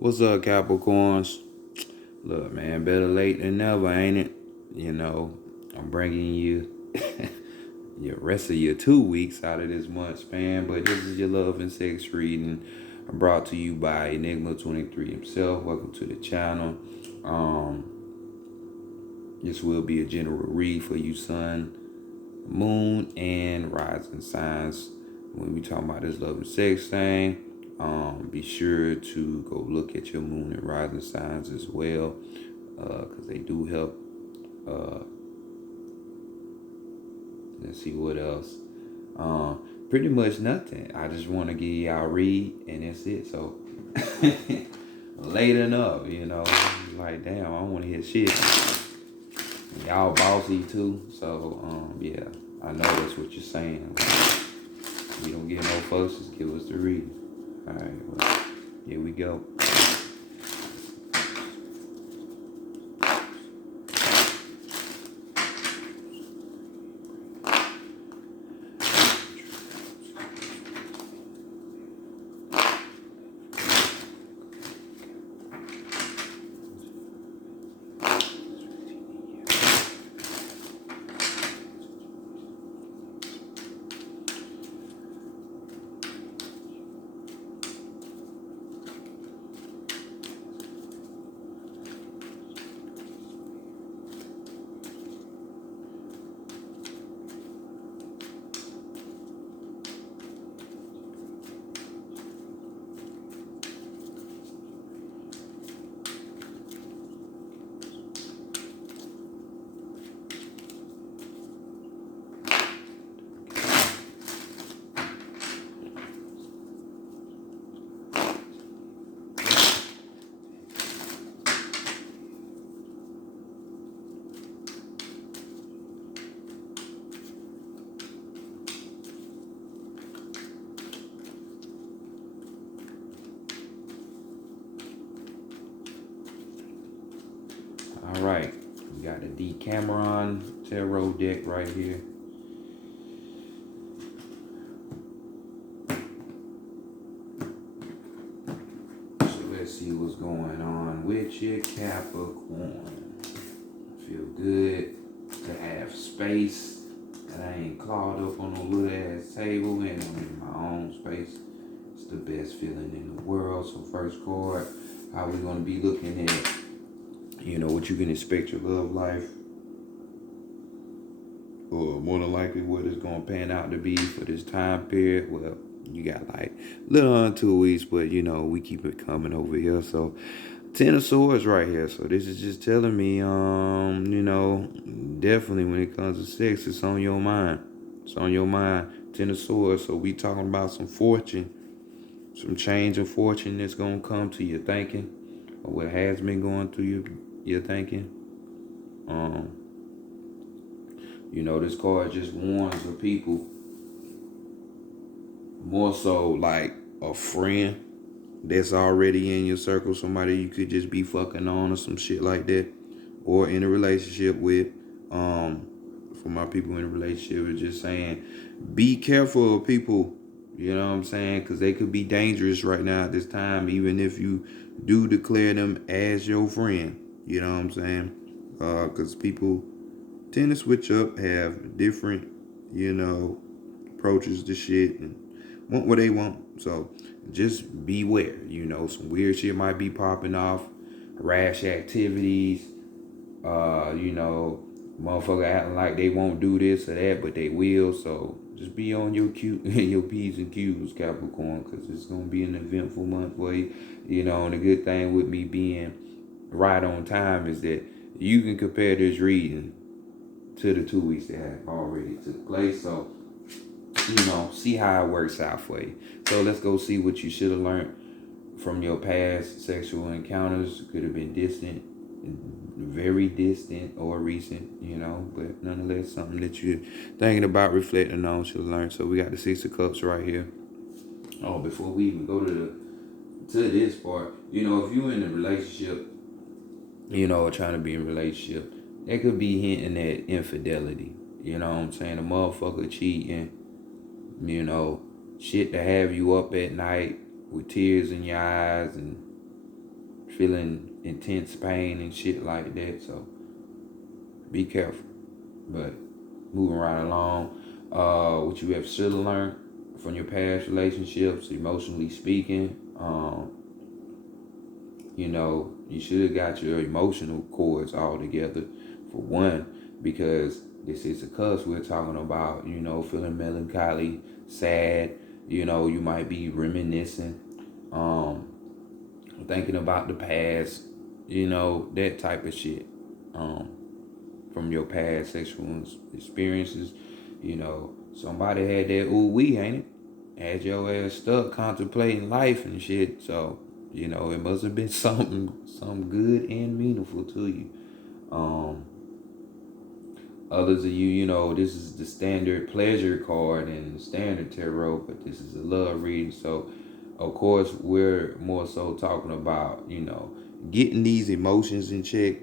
What's up, Capricorns? Look, man, better late than never, ain't it? You know, I'm bringing you your rest of your 2 weeks out of this month span, but this is your love and sex reading brought to you by Enigma 23 himself. Welcome to the channel. Um, this will be a general read for you, sun, moon, and rising signs. When we talk about this love and sex thing, be sure to go look at your moon and rising signs as well, because they do help. Uh, let's see what else. Pretty much nothing. I just want to give y'all a read, and that's it. So late enough, like damn, I don't want to hear shit. Y'all bossy too, so yeah, I know that's what you're saying. We don't get no fucks, just give us the read. All right, well, here we go. All right, we got the Decameron Tarot deck right here. So let's see what's going on with your Capricorn. Feel good to have space, and I ain't clawed up on no little ass table, and I'm in my own space. It's the best feeling in the world. So first card, how we gonna be looking at, what you can expect your love life, or more than likely what it's gonna pan out to be for this time period. Well, you got like little on 2 weeks, but we keep it coming over here. So 10 of Swords right here. So this is just telling me, definitely when it comes to sex, it's on your mind. It's on your mind. 10 of Swords. So we talking about some fortune, some change of fortune that's gonna come to your thinking, or what has been going through your thinking. This card just warns the people, more so like a friend that's already in your circle, somebody you could just be fucking on or some shit like that, or in a relationship with. For my people in a relationship, it's just saying, be careful of people, you know what I'm saying? Because they could be dangerous right now at this time, even if you do declare them as your friend, you know what I'm saying? Because people tend to switch up, have different, approaches to shit, and want what they want. So just beware. Some weird shit might be popping off, rash activities, motherfucker acting like they won't do this or that, but they will. So just be on your your P's and Q's, Capricorn, because it's gonna be an eventful month for you. And the good thing with me being right on time is that you can compare this reading to the 2 weeks that have already took place. So see how it works out for you. So let's go see what you should have learned from your past sexual encounters. Could have been distant, very distant, or recent, but nonetheless something that you're thinking about, reflecting on, should have learned. So we got the Six of Cups right here. Oh, before we even go to this part, if you're in a relationship, or trying to be in a relationship, that could be hinting at infidelity. You know what I'm saying? A motherfucker cheating, shit to have you up at night with tears in your eyes and feeling intense pain and shit like that. So be careful. But moving right along, what you have should have learned from your past relationships, emotionally speaking. You should have got your emotional cords all together for one, because this is a cuss we're talking about, feeling melancholy, sad, you might be reminiscing, thinking about the past, that type of shit. From your past sexual experiences, somebody had that ooh wee, ain't it? Had your ass stuck contemplating life and shit. So, it must have been something good and meaningful to you. Others of you, this is the standard pleasure card and the standard tarot, but this is a love reading. So, of course, we're more so talking about, getting these emotions in check.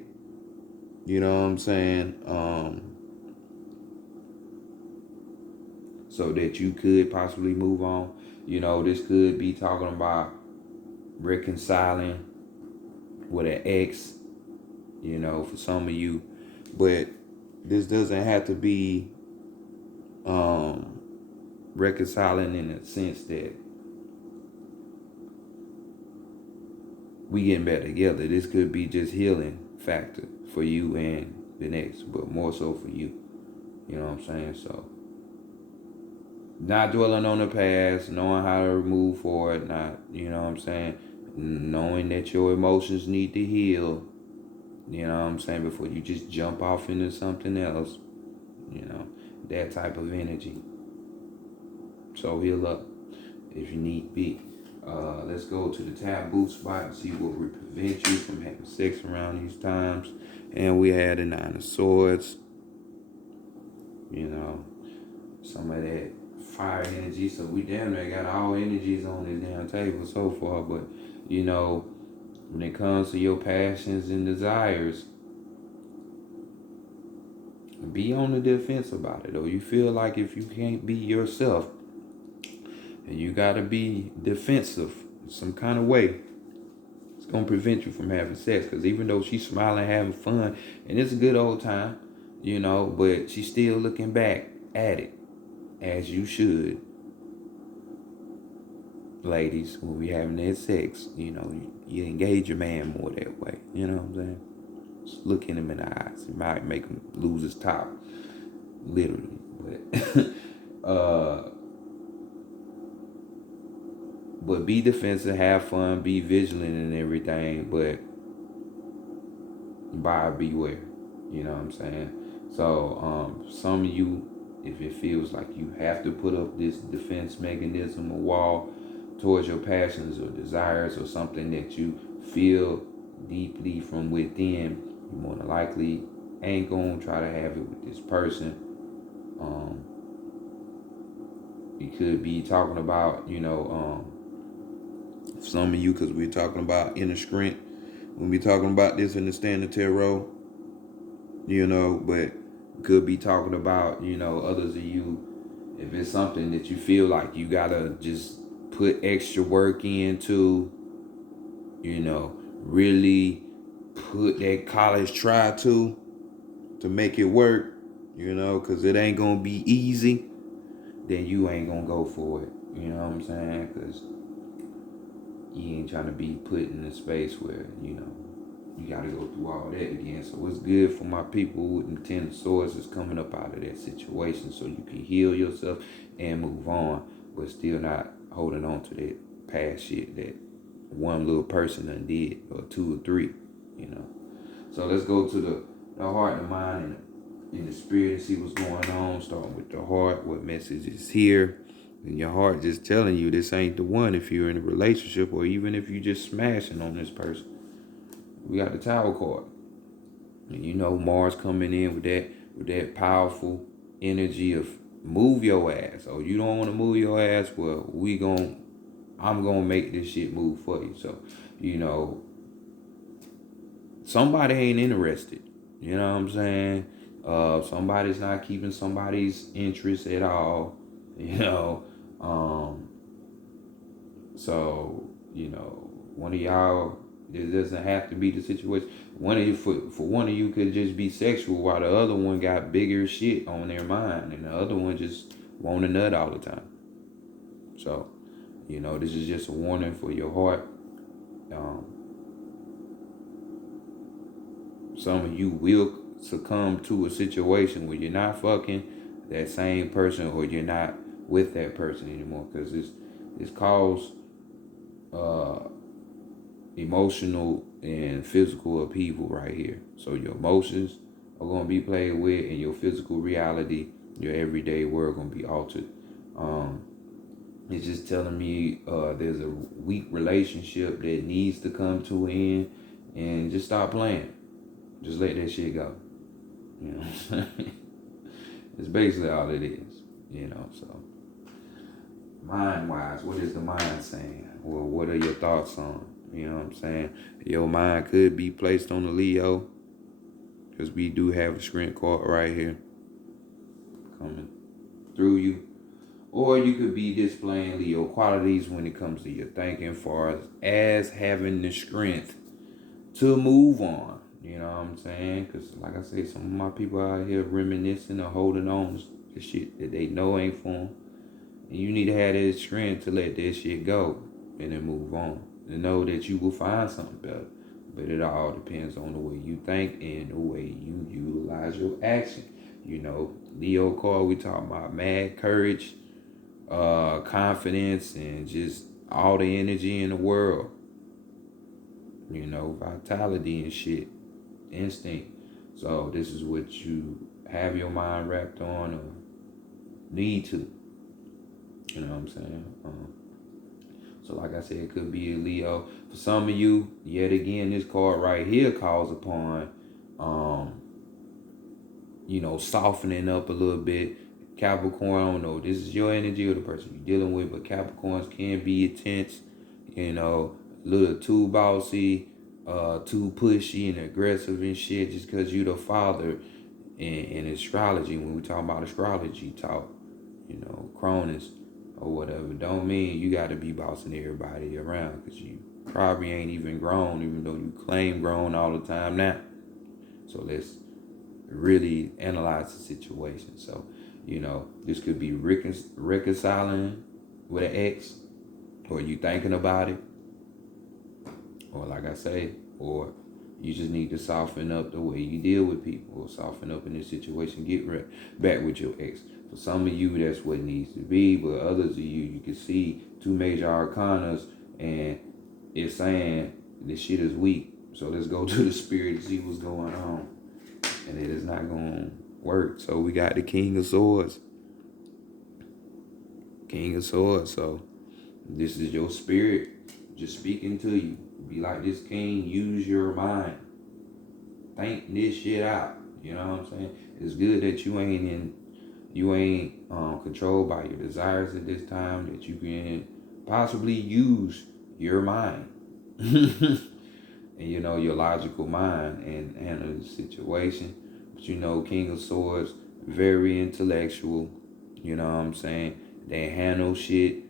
You know what I'm saying? So that you could possibly move on. This could be talking about reconciling with an ex, for some of you. But this doesn't have to be reconciling in a sense that we getting back together. This could be just healing factor for you and the next, but more so for you. You know what I'm saying? So not dwelling on the past, knowing how to move forward, not, knowing that your emotions need to heal, before you just jump off into something else, that type of energy. So heal up if you need be. Let's go to the taboo spot and see what would prevent you from having sex around these times. And we had the 9 of Swords, some of that fire energy. So we damn near got all energies on this damn table so far. But when it comes to your passions and desires, be on the defense about it. Or you feel like if you can't be yourself, and you gotta be defensive in some kind of way, it's gonna prevent you from having sex. Because even though she's smiling, having fun, and it's a good old time, but she's still looking back at it, as you should. Ladies, when we having that sex, you engage your man more that way. You know what I'm saying? Just look in him in the eyes. It might make him lose his top, literally. But be defensive, have fun, be vigilant and everything. But buyer beware. You know what I'm saying? So some of you, if it feels like you have to put up this defense mechanism or wall towards your passions or desires or something that you feel deeply from within, you more than likely ain't gonna try to have it with this person. You could be talking about, some of you, because we're talking about inner strength. We'll be talking about this in the Standard Tarot, but could be talking about, others of you, if it's something that you feel like you gotta just put extra work into, really put that college try to make it work, because it ain't gonna be easy, then you ain't gonna go for it. You know what I'm saying? Because you ain't trying to be put in a space where, you got to go through all that again. So what's good for my people with the 10 of Swords is coming up out of that situation so you can heal yourself and move on, but still not holding on to that past shit that one little person done did, or 2 or 3, So let's go to the heart and mind and the spirit and see what's going on. Starting with the heart, what message is here? And your heart just telling you this ain't the one if you're in a relationship, or even if you just smashing on this person. We got the Tower card. And Mars coming in with that powerful energy of move your ass. Oh, you don't want to move your ass? Well, I'm gonna make this shit move for you. So, somebody ain't interested. You know what I'm saying? Somebody's not keeping somebody's interest at all. So, one of y'all It doesn't have to be the situation. One of you for one of you could just be sexual, while the other one got bigger shit on their mind, and the other one just want a nut all the time. So, this is just a warning for your heart. Um, some of you will succumb to a situation where you're not fucking that same person, or you're not with that person anymore, because it's caused uh, emotional and physical upheaval right here. So your emotions are going to be played with, and your physical reality, your everyday world, going to be altered. Um, it's just telling me there's a weak relationship that needs to come to an end, and just stop playing. Just let that shit go. You know what I'm saying? It's basically all it is. So mind-wise, what is the mind saying? Well, what are your thoughts on? You know what I'm saying? Your mind could be placed on the Leo, because we do have a strength card right here coming through you. Or you could be displaying Leo qualities when it comes to your thinking, far as having the strength to move on. You know what I'm saying? Because, like I say, some of my people out here reminiscing or holding on to shit that they know ain't for them. And you need to have that strength to let that shit go and then move on. And know that you will find something better. But it all depends on the way you think and the way you utilize your action. Leo card, we talking about mad courage, confidence, and just all the energy in the world. Vitality and shit. Instinct. So this is what you have your mind wrapped on, or need to. You know what I'm saying? So like I said, it could be a Leo. For some of you, yet again, this card right here calls upon, softening up a little bit. Capricorn, I don't know, this is your energy or the person you're dealing with, but Capricorns can be intense, a little too bossy, too pushy and aggressive and shit, just because you the father in astrology. When we talk about astrology talk, Cronus or whatever, don't mean you got to be bossing everybody around, because you probably ain't even grown, even though you claim grown all the time now. So let's really analyze the situation. So, this could be reconciling with an ex, or you thinking about it, or like I say, or you just need to soften up the way you deal with people, or soften up in this situation, get back with your ex. For some of you, that's what needs to be, but others of you can see two major arcanas, and it's saying this shit is weak. So let's go to the spirit to see what's going on. And it is not going to work. So we got the King of Swords. King of Swords. So this is your spirit just speaking to you. Be like this king. Use your mind. Think this shit out. You know what I'm saying? It's good that you ain't controlled by your desires at this time. That you can possibly use your mind. And your logical mind, and handle the situation. But King of Swords, very intellectual. You know what I'm saying? They handle shit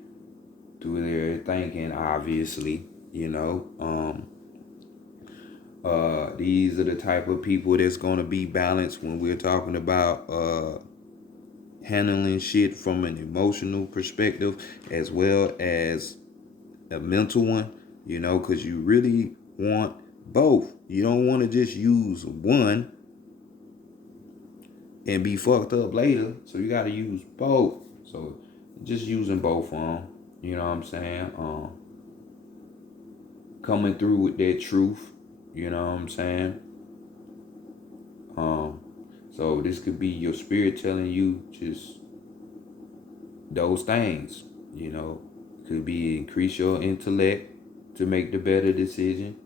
through their thinking, obviously. These are the type of people that's gonna be balanced when we're talking about handling shit from an emotional perspective as well as a mental one. Because you really want both. You don't want to just use one and be fucked up later. So you got to use both. So just using both of them. You know what I'm saying? Coming through with that truth. You know what I'm saying? So this could be your spirit telling you just those things. Could be increase your intellect to make the better decision,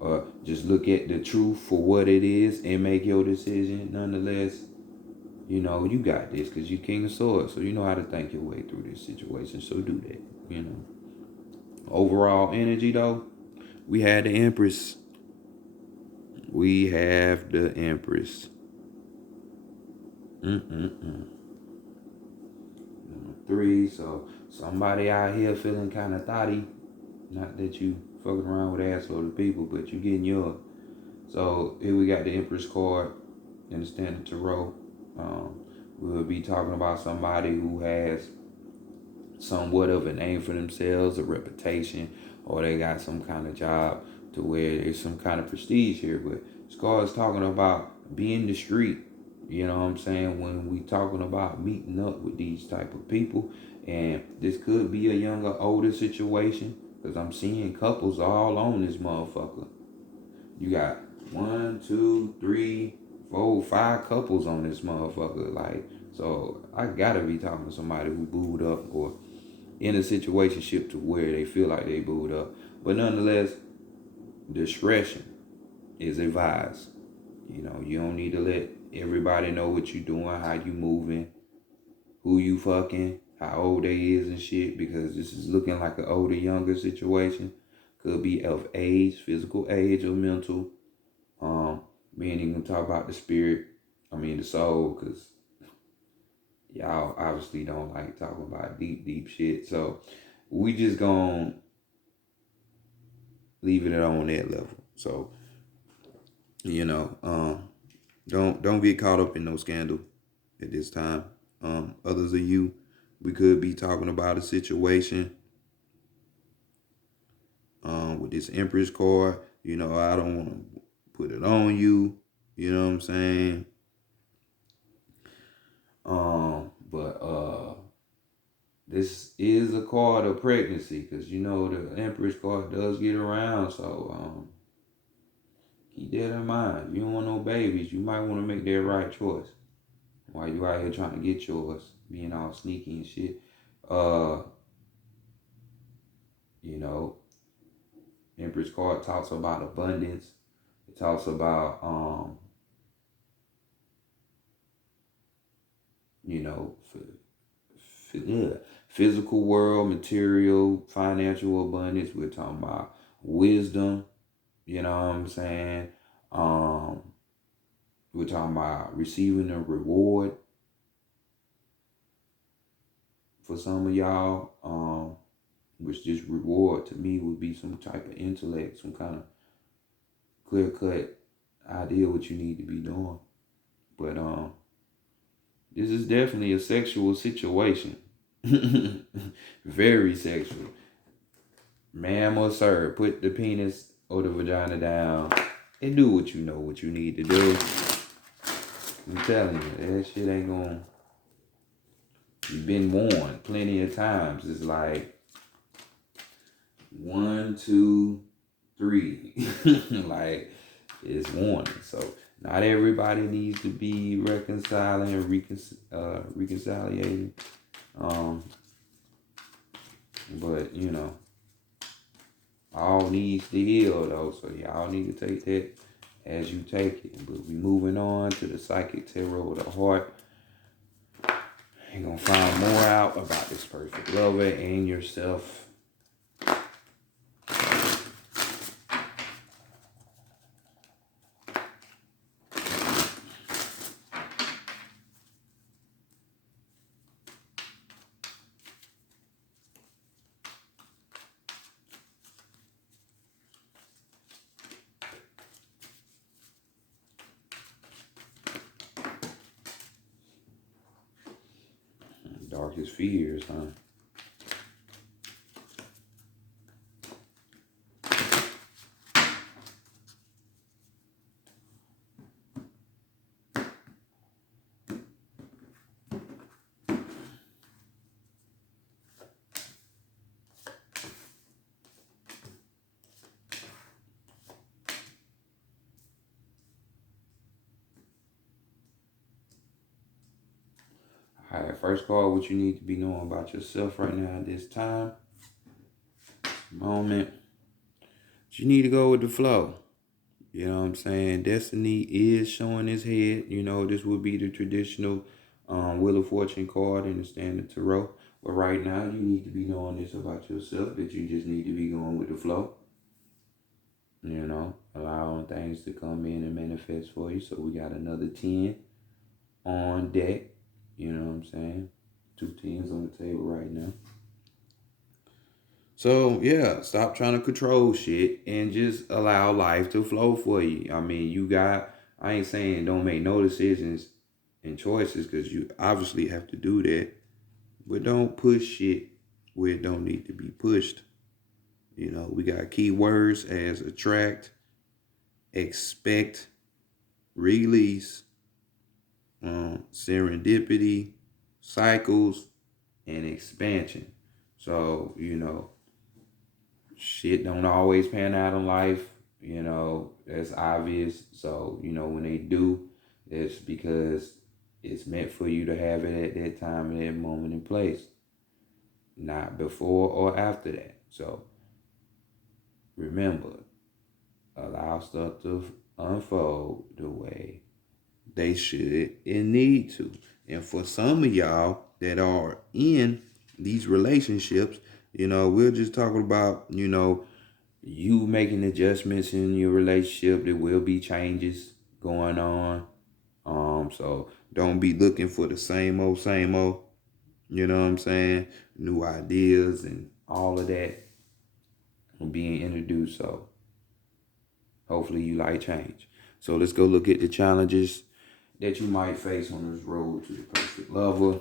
or just look at the truth for what it is and make your decision. Nonetheless, you got this, because you King of Swords, so you know how to think your way through this situation. So do that. Overall energy, though, we had the Empress. We have the Empress. Number 3. So somebody out here feeling kind of thotty. Not that you fucking around with assload of people, but you getting yours. So here we got the Empress card in the Standard Tarot. We'll be talking about somebody who has somewhat of a name for themselves, a reputation, or they got some kind of job to where there's some kind of prestige here. But this card is talking about being the street. You know what I'm saying? When we talking about meeting up with these type of people, and this could be a younger, older situation, because I'm seeing couples all on this motherfucker. You got 1, 2, 3, 4, 5 couples on this motherfucker. Like, so I gotta be talking to somebody who booed up or in a situationship to where they feel like they booed up. But nonetheless, discretion is advised. You know, you don't need to let everybody know what you doing, how you moving, who you fucking, how old they is and shit, because this is looking like an older, younger situation. Could be of age, physical age or mental. We ain't even gonna talk about the spirit, the soul, because y'all obviously don't like talking about deep shit. So we just gonna leave it on that level. So, don't get caught up in no scandal at this time. Others of you, we could be talking about a situation with this Empress card. I don't want to put it on you. You know what I'm saying? But this is a card of pregnancy, because the Empress card does get around. So keep that in mind. You don't want no babies. You might want to make that right choice while you out here trying to get yours, being all sneaky and shit. Empress card talks about abundance. It talks about physical world, material, financial abundance. We're talking about wisdom. You know what I'm saying? We're talking about receiving a reward for some of y'all. Which this reward to me would be some type of intellect, some kind of clear-cut idea what you need to be doing. But this is definitely a sexual situation. Very sexual. Ma'am or sir, put the penis or the vagina down and do what you know what you need to do. I'm telling you, that shit ain't gonna... You've been warned plenty of times. It's like 1, 2, 3. Like, it's warning. So not everybody needs to be reconciling and reconciliating. But all needs to heal though. So y'all need to take that as you take it. But we moving on to the Psychic Tarot of the Heart. You're gonna find more out about this perfect lover and yourself. Darkest fears, huh? All right, first card, what you need to be knowing about yourself right now at this time, moment. You need to go with the flow. You know what I'm saying? Destiny is showing his head. This would be the traditional Wheel of Fortune card in the Standard Tarot. But right now, you need to be knowing this about yourself, that you just need to be going with the flow. Allowing things to come in and manifest for you. So we got another 10 on deck. You know what I'm saying? 2 10s on the table right now. So yeah, stop trying to control shit and just allow life to flow for you. I mean, I ain't saying don't make no decisions and choices because you obviously have to do that, but don't push shit where it don't need to be pushed. We got keywords as attract, expect, release, serendipity, cycles, and expansion. So, shit don't always pan out in life. That's obvious. So, when they do, it's because it's meant for you to have it at that time, at that moment and place, not before or after that. So, remember, allow stuff to unfold the way they should and need to. And for some of y'all that are in these relationships, we're just talking about, you making adjustments in your relationship. There will be changes going on. So don't be looking for the same old, you know what I'm saying? New ideas and all of that being introduced. So hopefully you like change. So let's go look at the challenges that you might face on this road to the perfect lover.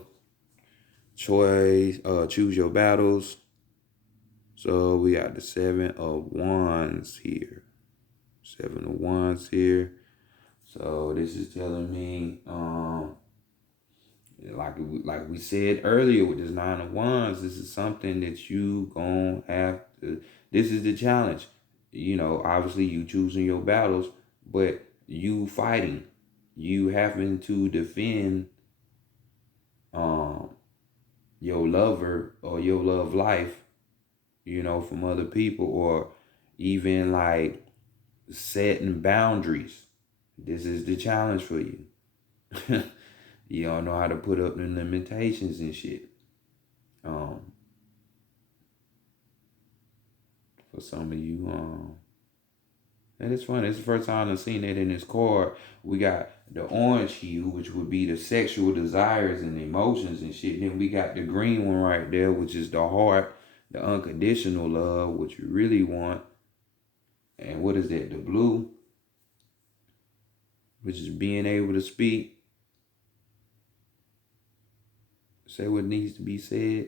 Choose your battles. So we got the 7 of Wands here. 7 of Wands here. So this is telling me, like we said earlier with this 9 of Wands, this is something that you gonna have to. This is the challenge. Obviously you choosing your battles, but you fighting, you having to defend um your lover or your love life, from other people, or even like setting boundaries. This is the challenge for you. You don't know how to put up the limitations and shit. Um, for some of you, and it's funny. It's the first time I've seen that in this card. We got the orange hue, which would be the sexual desires and emotions and shit. And then we got the green one right there, which is the heart, the unconditional love, which you really want. And what is that? The blue, which is being able to speak, say what needs to be said.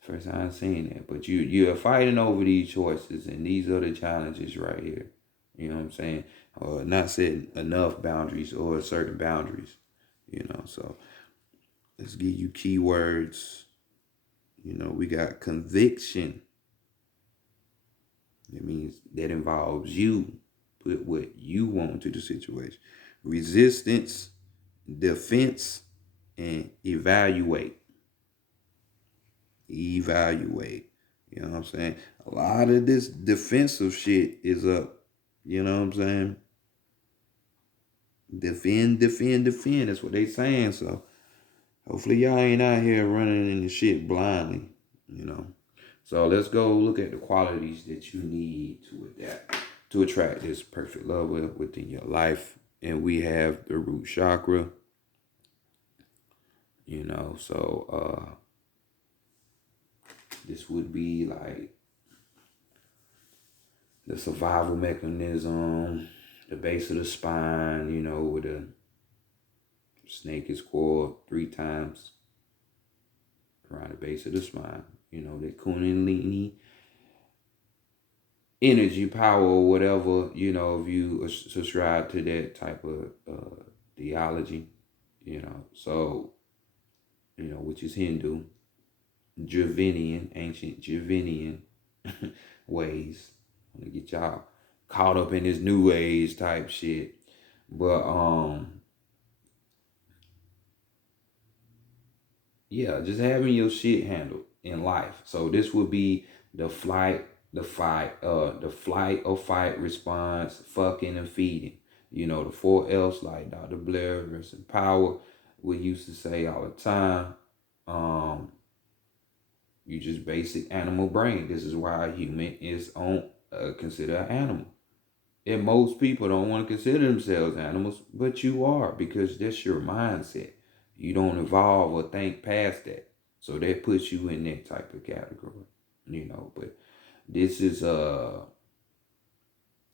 First time seeing that. But you're fighting over these choices, and these are the challenges right here. You know what I'm saying? Or not setting enough boundaries or certain boundaries. So let's give you keywords. We got conviction. That means that involves you. Put what you want into the situation. Resistance, defense, and evaluate. Evaluate. You know what I'm saying? A lot of this defensive shit is up. You know what I'm saying? Defend, defend, defend. That's what they saying. So hopefully y'all ain't out here running into shit blindly. You know. So let's go look at the qualities that you need to attract this perfect love within your life. And we have the root chakra. So this would be like the survival mechanism, the base of the spine, where the snake is coiled 3 times around the base of the spine. The Kundalini energy, power, or whatever, if you subscribe to that type of theology, so, which is Hindu, ancient Javinian ways. I'm gonna get y'all caught up in this new age type shit. But yeah, just having your shit handled in life. So this would be the flight, the fight, the flight or fight response, fucking and feeding. The 4 L's, like Dr. Blair, Rest in Power, we used to say all the time. You just basic animal brain. This is why a human is on consider an animal. And most people don't want to consider themselves animals, but you are, because that's your mindset. You don't evolve or think past that. So that puts you in that type of category. But this is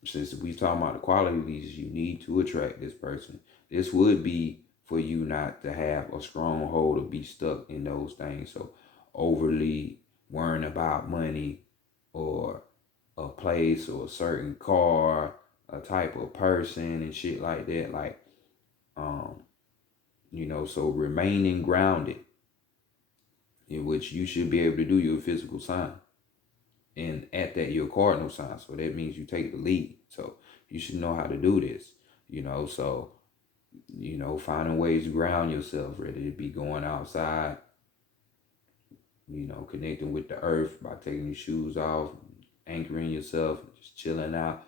since we talking about the qualities you need to attract this person, this would be for you not to have a stronghold or be stuck in those things. So overly worrying about money or a place or a certain car, a type of person and shit like that. Like, um, so remaining grounded, in which you should be able to do your physical sign. And at that, your cardinal sign. So that means you take the lead. So you should know how to do this, So, finding ways to ground yourself, ready to be going outside, connecting with the earth by taking your shoes off, anchoring yourself, just chilling out,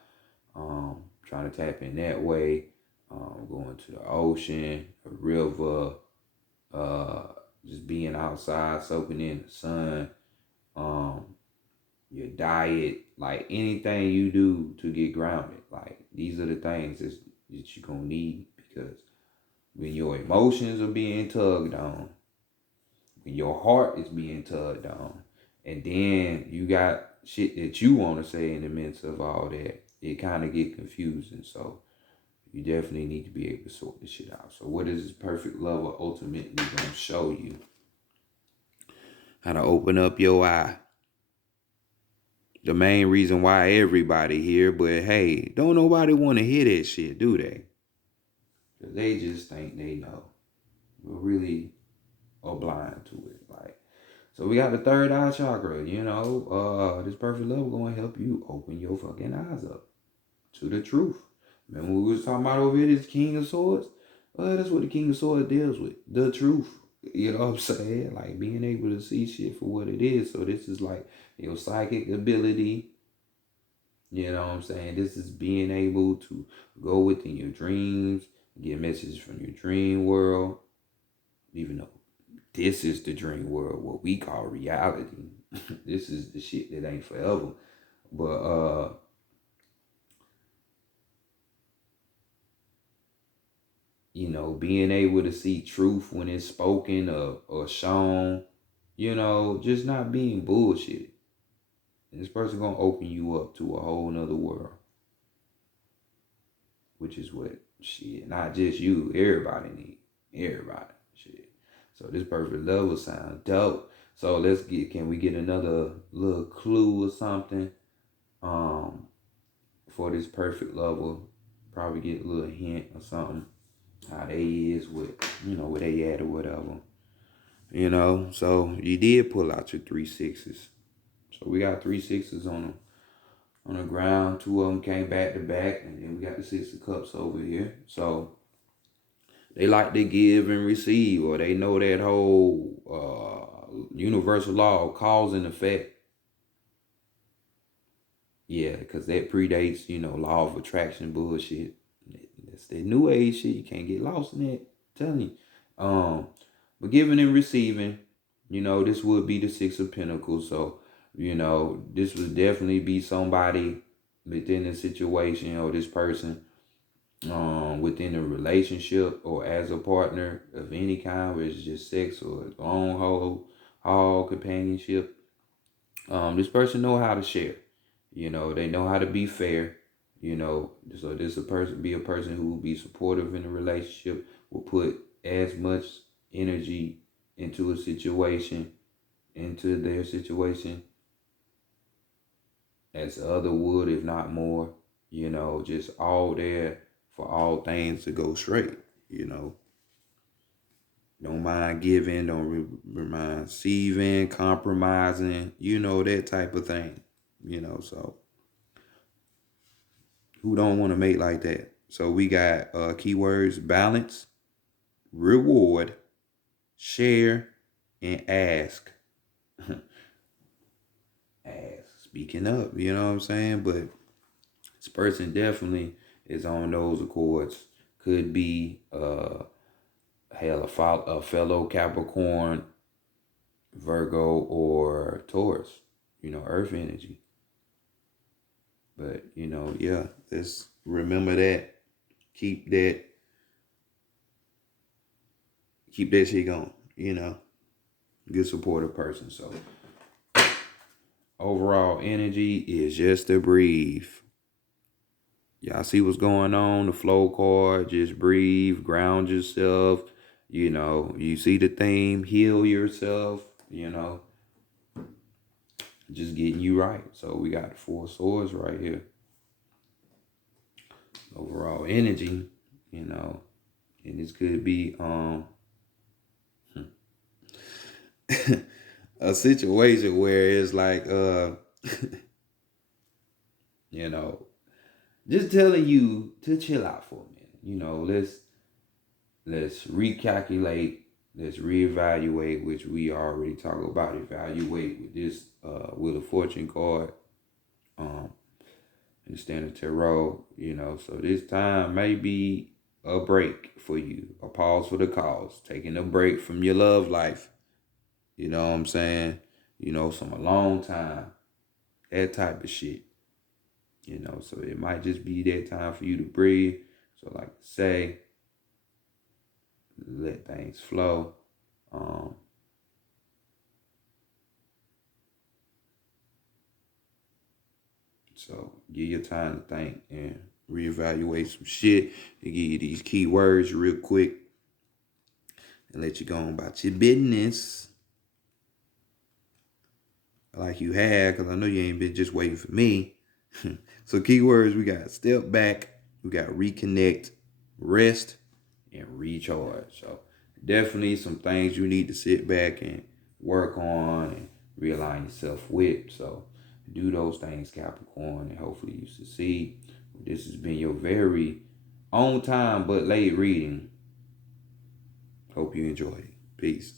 trying to tap in that way, going to the ocean, a river, uh, just being outside, soaking in the sun, um, your diet, like anything you do to get grounded. Like these are the things that you're gonna need, because when your emotions are being tugged on, when your heart is being tugged on, and then you got shit that you want to say in the midst of all that, it kind of get confusing. So you definitely need to be able to sort this shit out. So what is this perfect lover ultimately gonna show you? How to open up your eye. The main reason why everybody here, but hey, don't nobody want to hear that shit, do they? Because they just think they know. We're really are blind to it. Like, so we got the third eye chakra, this perfect love gonna help you open your fucking eyes up to the truth. Remember we was talking about over here, this King of Swords? Well, that's what the King of Swords deals with. The truth. You know what I'm saying? Like being able to see shit for what it is. So this is like your psychic ability. You know what I'm saying? This is being able to go within your dreams, get messages from your dream world, even though this is the dream world, what we call reality. This is the shit that ain't forever. But being able to see truth when it's spoken or shown, just not being bullshit. And this person gonna open you up to a whole nother world. Which is what shit, not just you, everybody need. Everybody. Shit. So this perfect level sounds dope. So can we get another little clue or something? For this perfect level. Probably get a little hint or something. How they is with, where they at or whatever. So you did pull out your 3 6s. So we got 3 6s on the ground. 2 of them came back to back, and then we got the 6 of Cups over here. So they like to give and receive, or they know that whole universal law of cause and effect. Yeah, because that predates, law of attraction bullshit. That's that new age shit. You can't get lost in that. I'm telling you. But giving and receiving, this would be the 6 of Pentacles. So, this would definitely be somebody within the situation, or this person within a relationship or as a partner of any kind, whether it's just sex or long haul companionship. This person know how to share. They know how to be fair. So this be a person who will be supportive in a relationship, will put as much energy into their situation, as the other would, if not more. Just all there for all things to go straight. Don't mind giving, don't mind receiving, compromising, that type of thing. So who don't want to mate like that? So we got keywords: balance, reward, share, and ask. Ask. Speaking up, you know what I'm saying? But this person definitely is on those accords. Could be hell, a fellow Capricorn, Virgo, or Taurus, earth energy. But, yeah, let's remember that. Keep that shit going, good supportive person. So overall energy is just to breathe. Y'all see what's going on? The flow card, just breathe, ground yourself. You see the theme, heal yourself, just getting you right. So we got the Four Swords right here. Overall energy, and this could be a situation where it's like you know, just telling you to chill out for a minute. Let's recalculate, let's reevaluate, which we already talked about. Evaluate with this Wheel of Fortune card, in the Standard Tarot. So this time may be a break for you, a pause for the cause, taking a break from your love life. You know what I'm saying? Some alone time, that type of shit. So it might just be that time for you to breathe. So like I say, let things flow. So give your time to think and reevaluate some shit. To give you these keywords real quick and let you go on about your business. Like you have, because I know you ain't been just waiting for me. So keywords, we got step back, we got reconnect, rest, and recharge. So definitely some things you need to sit back and work on and realign yourself with. So do those things, Capricorn, and hopefully you succeed. This has been your very on time but late reading. Hope you enjoyed it. Peace.